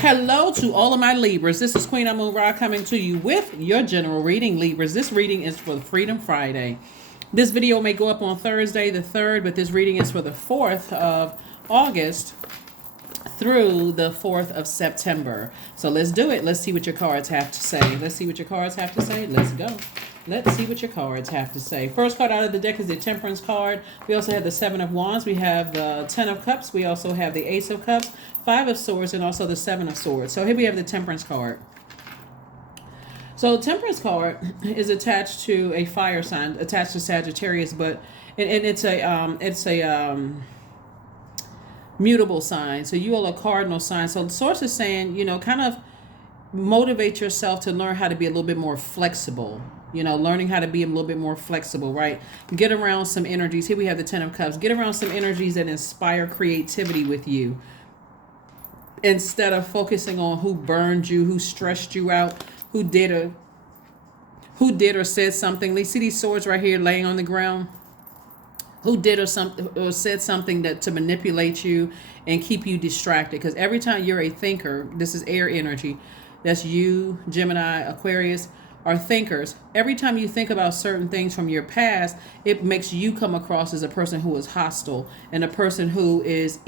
Hello to all of my Libras. This is Queen Amun Ra coming to you with your general reading, Libras. This reading is for Freedom Friday. This video may go up on Thursday the 3rd, but this reading is for the 4th of August through the 4th of September. So let's do it. Let's see what your cards have to say. Let's see what your cards have to say. Let's go. Let's see what your cards have to say. First card out of the deck is the Temperance card. We also have the Seven of Wands. We have the Ten of Cups. We also have the Ace of Cups, Five of Swords, and also the Seven of Swords. So here we have the Temperance card. So Temperance card is attached to a fire sign, attached to Sagittarius, but and it's a mutable sign. So you are a cardinal sign. So the source is saying, kind of motivate yourself to learn how to be a little bit more flexible. Learning how to be a little bit more flexible, right? Get around some energies. Here we have the Ten of Cups. Get around some energies that inspire creativity with you, instead of focusing on who burned you, who stressed you out, who did or said something. They see these swords right here laying on the ground. Who did or said something to manipulate you and keep you distracted? Because every time you're a thinker, this is air energy. That's you, Gemini, Aquarius, are thinkers. Every time you think about certain things from your past, it makes you come across as a person who is hostile and a person who is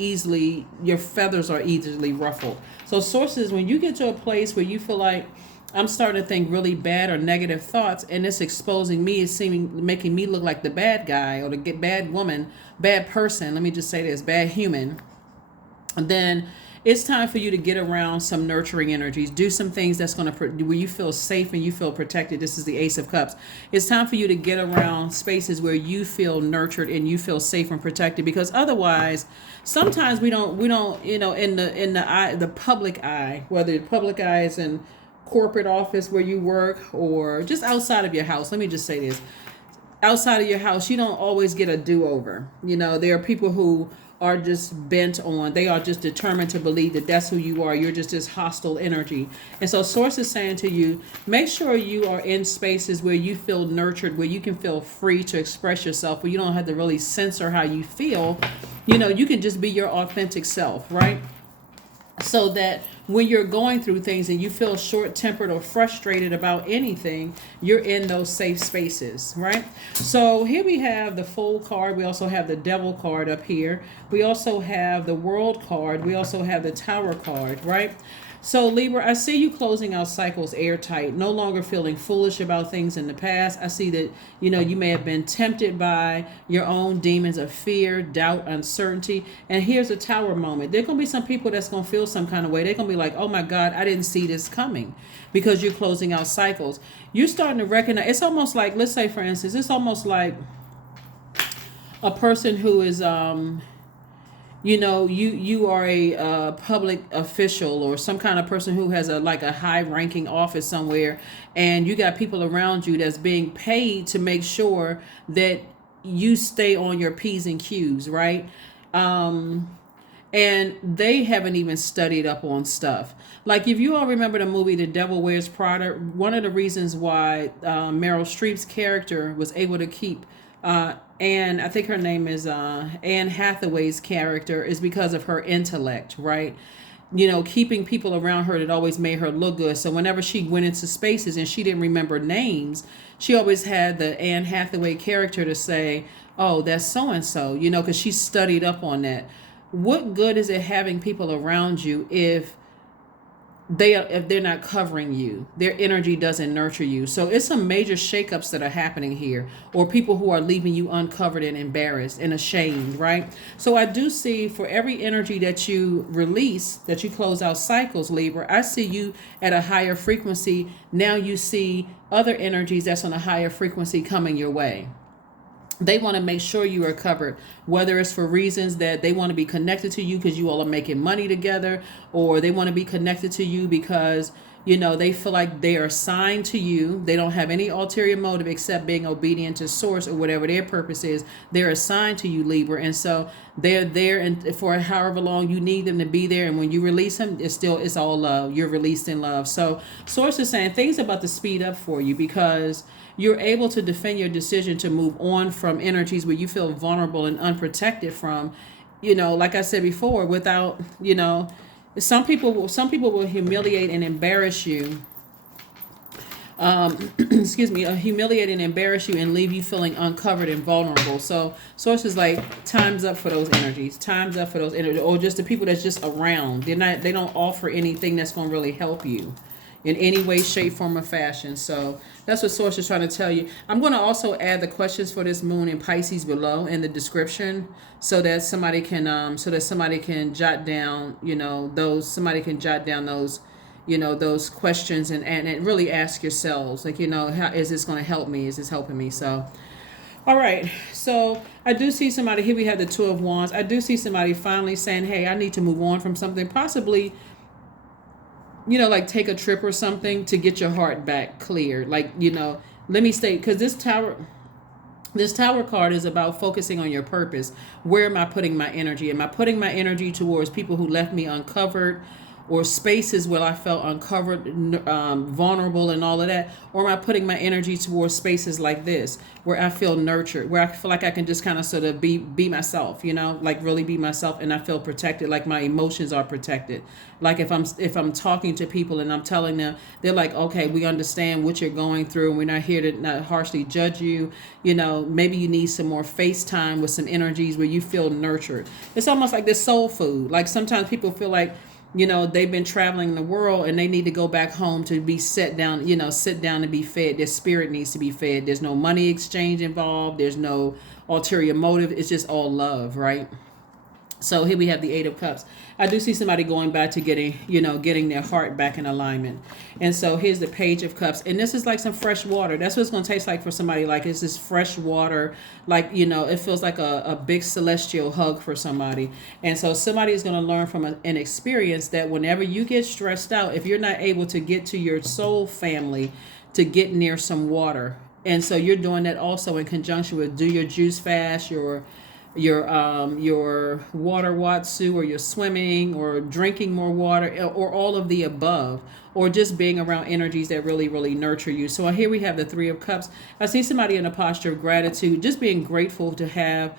your feathers are easily ruffled. So sources, when you get to a place where you feel like, I'm starting to think really bad or negative thoughts, and it's exposing me, it's making me look like the bad guy or the bad woman, bad person, let me just say this, bad human, then it's time for you to get around some nurturing energies. Do some things that's going to, where you feel safe and you feel protected. This is the Ace of Cups. It's time for you to get around spaces where you feel nurtured and you feel safe and protected, because otherwise, sometimes we don't, in the public eye, whether the public eye is in corporate office where you work or just outside of your house. Let me just say this. Outside of your house, you don't always get a do-over. There are people who are just bent on, they are just determined to believe that that's who you are. You're just this hostile energy. And so source is saying to you, make sure you are in spaces where you feel nurtured, where you can feel free to express yourself, where you don't have to really censor how you feel. You can just be your authentic self, right? So that when you're going through things and you feel short-tempered or frustrated about anything, you're in those safe spaces, right? So here we have the Fool card. We also have the Devil card up here. We also have the World card. We also have the Tower card, right? So Libra, I see you closing out cycles airtight, no longer feeling foolish about things in the past. I see that, you may have been tempted by your own demons of fear, doubt, uncertainty. And here's a Tower moment. There are going to be some people that's going to feel some kind of way. They're going to be like, oh my God, I didn't see this coming, because you're closing out cycles. You're starting to recognize, it's almost like, let's say for instance, it's almost like a person who is, you are a public official or some kind of person who has a high ranking office somewhere, and you got people around you that's being paid to make sure that you stay on your P's and Q's, right? And they haven't even studied up on stuff. Like if you all remember the movie The Devil Wears Prada, one of the reasons why Meryl Streep's character was able to keep and I think her name is Anne Hathaway's character, is because of her intellect, right? Keeping people around her that always made her look good. So whenever she went into spaces and she didn't remember names, she always had the Anne Hathaway character to say, oh, that's so-and-so, because she studied up on that. What good is it having people around you if they're not covering you? Their energy doesn't nurture you. So it's some major shakeups that are happening here, or people who are leaving you uncovered and embarrassed and ashamed, right? So I do see, for every energy that you release, that you close out cycles, Libra, I see you at a higher frequency. Now you see other energies that's on a higher frequency coming your way. They want to make sure you are covered, whether it's for reasons that they want to be connected to you because you all are making money together, or they want to be connected to you because, they feel like they are assigned to you. They don't have any ulterior motive except being obedient to source or whatever their purpose is. They're assigned to you, Libra. And so they're there and for however long you need them to be there. And when you release them, it's all love. You're released in love. So source is saying things about to speed up for you, because you're able to defend your decision to move on from energies where you feel vulnerable and unprotected from, like I said before, without, Some people will humiliate and embarrass you. Excuse me, humiliate and embarrass you and leave you feeling uncovered and vulnerable. So sources like time's up for those energies, time's up for those energies, or just the people that's just around. They don't offer anything that's going to really help you in any way, shape, form, or fashion. So that's what source is trying to tell you. I'm going to also add the questions for this moon in Pisces below in the description, so that somebody can jot down, somebody can jot down those, those questions, and really ask yourselves, like, how is this going to help me? Is this helping me? So, all right. So I do see somebody here. We have the Two of Wands. I do see somebody finally saying, hey, I need to move on from something, possibly, like take a trip or something to get your heart back clear. Like, let me state, because this tower card is about focusing on your purpose. Where am I putting my energy? Am I putting my energy towards people who left me uncovered, or spaces where I felt uncovered, vulnerable, and all of that? Or am I putting my energy towards spaces like this, where I feel nurtured, where I feel like I can just kind of sort of be myself, like really be myself, and I feel protected, like my emotions are protected. Like if I'm talking to people and I'm telling them, they're like, okay, we understand what you're going through, and we're not here to not harshly judge you. Maybe you need some more face time with some energies where you feel nurtured. It's almost like this soul food. Like sometimes people feel like, they've been traveling the world and they need to go back home to be sit down to be fed. Their spirit needs to be fed. There's no money exchange involved. There's no ulterior motive. It's just all love, right? So here we have the Eight of Cups. I do see somebody going back to getting their heart back in alignment. And so here's the Page of Cups. And this is like some fresh water. That's what it's going to taste like for somebody. Like it's this fresh water. Like, it feels like a big celestial hug for somebody. And so somebody is going to learn from an experience that whenever you get stressed out, if you're not able to get to your soul family, to get near some water. And so you're doing that also in conjunction with do your juice fast, your water watsu, or your swimming, or drinking more water, or all of the above, or just being around energies that really, really nurture you. So here we have the Three of Cups. I see somebody in a posture of gratitude, just being grateful to have,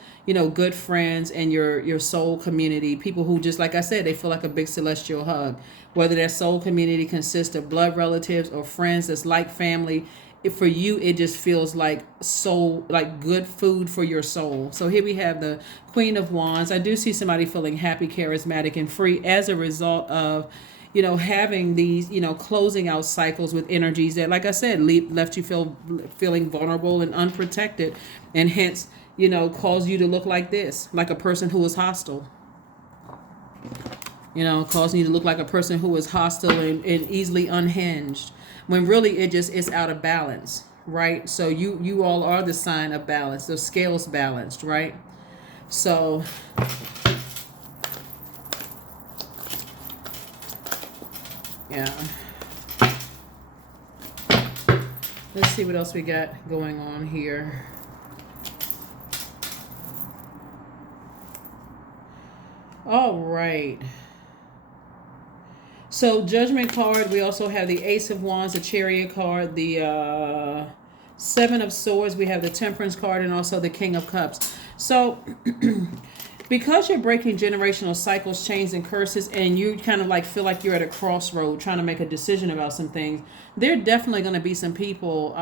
good friends and your soul community, people who, just like I said, they feel like a big celestial hug. Whether that soul community consists of blood relatives or friends that's like family, for you, it just feels like soul, like good food for your soul. So here we have the Queen of Wands. I do see somebody feeling happy, charismatic, and free as a result of, having these, closing out cycles with energies that, like I said, left you feeling vulnerable and unprotected, and hence, caused you to look like this, like a person who is hostile. Causing you to look like a person who is hostile and easily unhinged, when really it's out of balance, right? So you all are the sign of balance, the scales balanced, right? So yeah, let's see what else we got going on here. All right. So Judgment card, we also have the Ace of Wands, the Chariot card, the Seven of Swords, we have the Temperance card, and also the King of Cups. So because you're breaking generational cycles, chains, and curses, and you kind of like feel like you're at a crossroad trying to make a decision about some things, there are definitely going to be some people,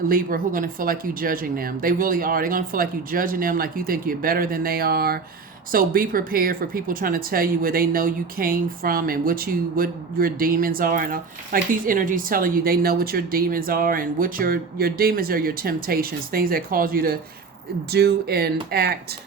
Libra, who are going to feel like you judging them. They really are. They're going to feel like you judging them, like you think you're better than they are. So be prepared for people trying to tell you where they know you came from and what your demons are, and like these energies telling you they know what your demons are, and what your demons are, your temptations, things that cause you to do and act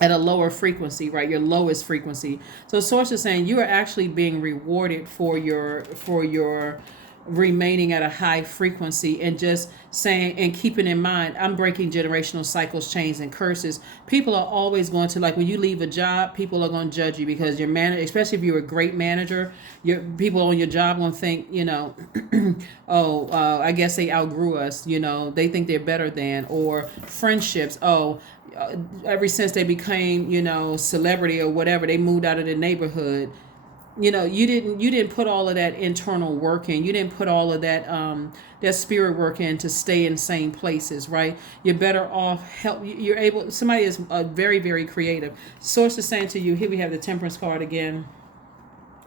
at a lower frequency, right? Your lowest frequency. So source is saying you are actually being rewarded for your remaining at a high frequency, and just saying and keeping in mind, I'm breaking generational cycles, chains, and curses. People are always going to, like when you leave a job, people are going to judge you because your manager, especially if you're a great manager, your people on your job going to think, I guess they outgrew us, they think they're better than. Or friendships, ever since they became, celebrity or whatever, they moved out of the neighborhood. You didn't put all of that internal work in. You didn't put all of that that spirit work in to stay in same places, right? You're better off somebody is very, very creative. Source is saying to you, here we have the Temperance card again.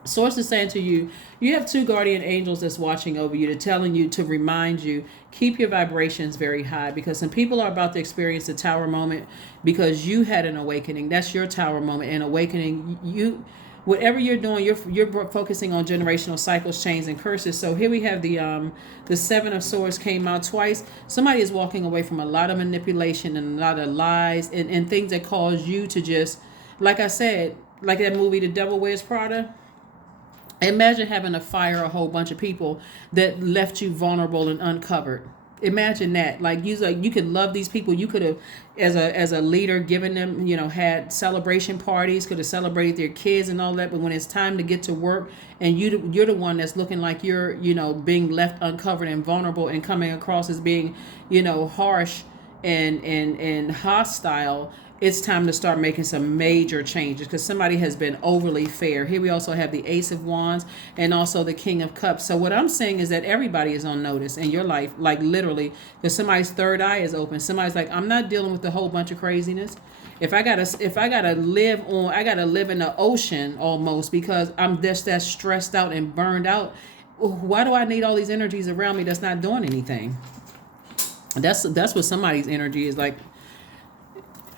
Source is saying to you, you have two guardian angels that's watching over you, to telling you, to remind you, keep your vibrations very high, because some people are about to experience the tower moment because you had an awakening. That's your tower moment and awakening. You, whatever you're doing, you're focusing on generational cycles, chains, and curses. So here we have the Seven of Swords came out twice. Somebody is walking away from a lot of manipulation and a lot of lies and things that cause you to just, like I said, like that movie The Devil Wears Prada. Imagine having to fire a whole bunch of people that left you vulnerable and uncovered. Imagine that. Like you could love these people. You could have, as a leader, given them, had celebration parties, could have celebrated their kids and all that. But when it's time to get to work, and you're the one that's looking like you're, being left uncovered and vulnerable and coming across as being, harsh and hostile, it's time to start making some major changes because somebody has been overly fair. Here we also have the Ace of Wands and also the King of Cups. So what I'm saying is that everybody is on notice in your life, like literally, because somebody's third eye is open. Somebody's like, I'm not dealing with a whole bunch of craziness. If I gotta live in the ocean almost because I'm just that stressed out and burned out. Why do I need all these energies around me that's not doing anything? That's what somebody's energy is like.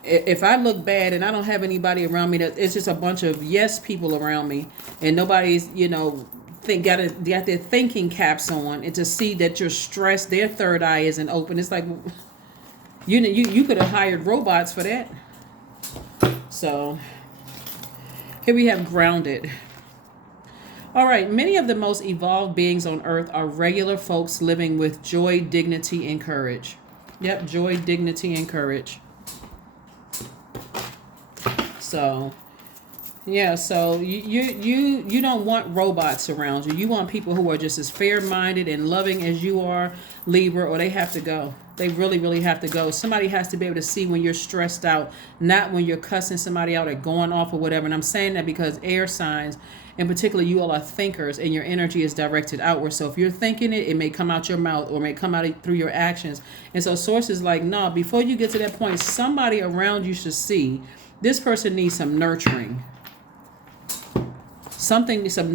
If I look bad and I don't have anybody around me, that it's just a bunch of yes people around me, and nobody's got their thinking caps on, and to see that you're stressed, their third eye isn't open. It's like you could have hired robots for that. So here we have grounded. All right, many of the most evolved beings on earth are regular folks living with joy, dignity, and courage. Yep, joy, dignity, and courage. So, yeah, so you don't want robots around you. You want people who are just as fair-minded and loving as you are, Libra, or they have to go. They really, really have to go. Somebody has to be able to see when you're stressed out, not when you're cussing somebody out or going off or whatever. And I'm saying that because air signs, in particular, you all are thinkers and your energy is directed outward. So if you're thinking it, it may come out your mouth or may come out through your actions. And so Source is like, no, before you get to that point, somebody around you should see this person needs some nurturing. Some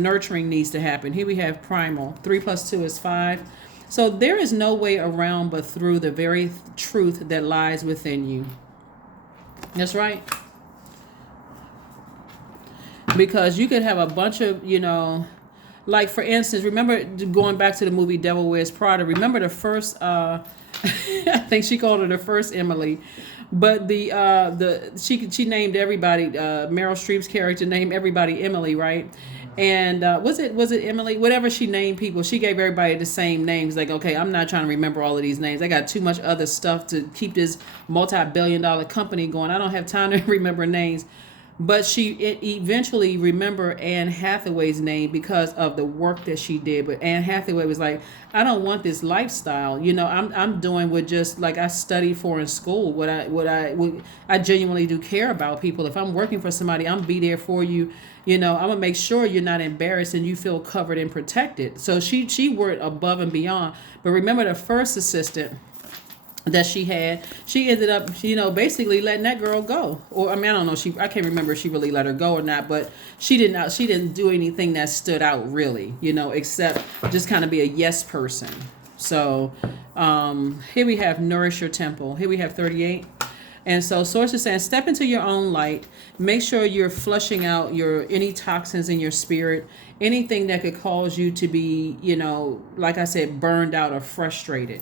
nurturing needs to happen. Here we have primal. 3 + 2 is 5. So there is no way around but through the very truth that lies within you. That's right. Because you could have a bunch of, like for instance, remember going back to the movie Devil Wears Prada, remember the first, I think she called her the first Emily. But she named everybody, Meryl Streep's character named everybody Emily, right? And was it Emily? Whatever she named people, she gave everybody the same names. Like, okay, I'm not trying to remember all of these names. I got too much other stuff to keep this multi-billion-dollar company going. I don't have time to remember names. But she eventually remembered Anne Hathaway's name because of the work that she did. But Anne Hathaway was like, I don't want this lifestyle. I'm doing what just like I studied for in school. What I genuinely do care about people. If I'm working for somebody, I'm be there for you. I'm gonna make sure you're not embarrassed and you feel covered and protected. So she worked above and beyond. But remember the first assistant that she ended up, basically letting that girl go. Or I don't know, I can't remember if she really let her go or not, but she didn't do anything that stood out really, except just kind of be a yes person. So here we have Nourish Your Temple. Here we have 38. And so Source is saying, step into your own light. Make sure you're flushing out any toxins in your spirit, anything that could cause you to be, like I said, burned out or frustrated.